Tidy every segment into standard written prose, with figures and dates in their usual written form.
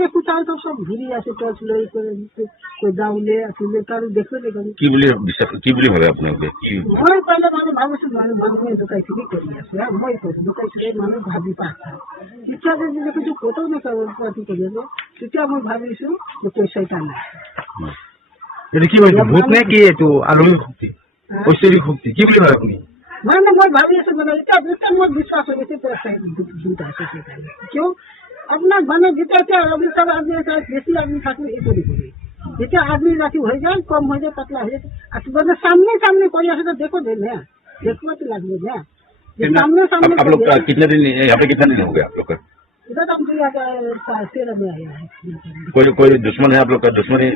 দেখো তাই তো সব ঘুরি আছে টর্চ লই করে দাউলে আসলে কারো দেখো দেখো কি বলে বিশ্বাস কি বলে ভাবে আপনাকে মই পাইলে মানে ভাবছি মানে ভাবি দোকাই থেকে করি আছে মই তো দোকাই থেকে মানে ভাবি পাতা ইচ্ছা যদি কিছু কোথাও না পাতি করে দেবো সেটা আমি ভাবিছো যে পয়সাটা না এটা কি বলছো ভূত নাকি একটু আলমিক শক্তি ঐশ্বরিক শক্তি কি বলে ভাবে আপনি মানে মই ভাবি আছো মানে এটা মোর বিশ্বাস হয়েছে পয়সা দুটা আছে কেউ আপনার মানে যেটা আদমি সব আদমি বেশি আদমি থাকলে এই করে করে যেটা आदमी राशि हो जाए कम हो जाए पतला हो जाए मतलब सामने सामने कोई ऐसे तो देखो दे ना देखो तो लगे ना सामने सामने आप लोग कितने दिन यहाँ पे कितने दिन हो गए आप लोग का इधर हम 2013 में आया है कोई दुश्मन है आप लोग का दुश्मन है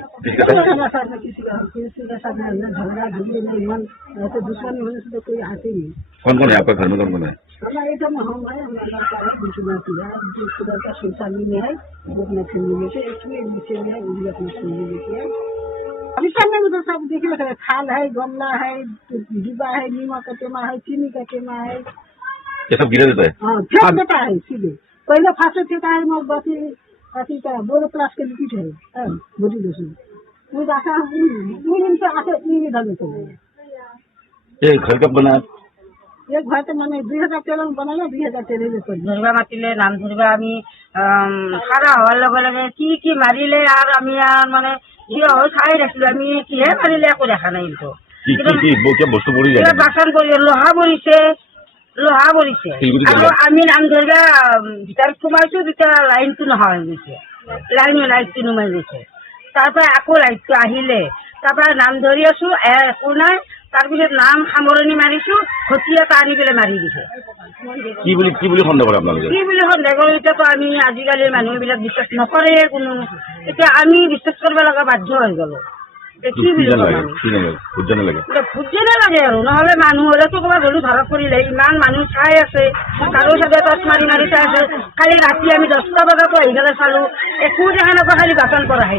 किसी का साथ में झगड़ा झगड़े नहीं मन ऐसे दुश्मन होने से तो कोई आते नहीं कौन कौन है आपका घर में कौन कौन है हमारे एकदम हम है हमारा दूसरा किया दूसरा का सोसाइटी में है वो अपना फैमिली से इसमें नीचे में है वो भी अपनी फैमिली में है अभी सामने में तो सब देख रहे हैं थाल है गमला है डिब्बा है नीमक का टेमा है चीनी का टेमा है ये सब गिरा देता है हाँ फेंक देता है सीधे पहले फांसे फेंका है मैं बाकी बाकी का बोरो प्लास के लिपिट है बोली दोस्तों वो आशा दिन से आशा नहीं इधर में चले ये घर कब बना एक घर तो मैंने 2013 में बनाया 2013 में कर ধরবা মাতিলে নাম ধরবা আমি সারা হওয়ার লগে লগে কি মারিলে আর আমি আর মানে খাই রাখছিল আমি কিহে মারিলে একো দেখা নাই তো বস্তু পড়ি যায় বাসন পড়ি লোহা পড়িছে আৰু আমি নাম ধৰবা ভিতৰত সোমাইছো তেতিয়া লাইনটো নোহোৱা হৈ গৈছে লাইটটো নুমাই গৈছে তাৰপৰা আকৌ লাইটটো আহিলে তাৰপৰা নাম ধৰি আছো একো নাই তাৰপিছত নাম সামৰণি মাৰিছো ঘটি এটা আনি পেলাই মাৰি দিছে কি বুলি সন্দেহ কৰে আপোনালোকে কি বুলি সন্দেহ কৰে এতিয়াতো আমি আজিকালি মানুহবিলাক বিশ্বাস নকৰে কোনো এতিয়া আমি বিশ্বাস কৰিব লগা বাধ্য হৈ গলো কি বুলি ভূত লাগে আৰু নহলে মানুহ হলেতো ক'ৰবাত হলো ধৰা পৰিলে ইমান মানুহ চাই আছে কাৰো চাগে টচ মাৰি চাই আছে কালি ৰাতি আমি 10টা বজাতো আহি পেলাই চালো একো দেখা নাপায় খালি বাচন পৰা আহি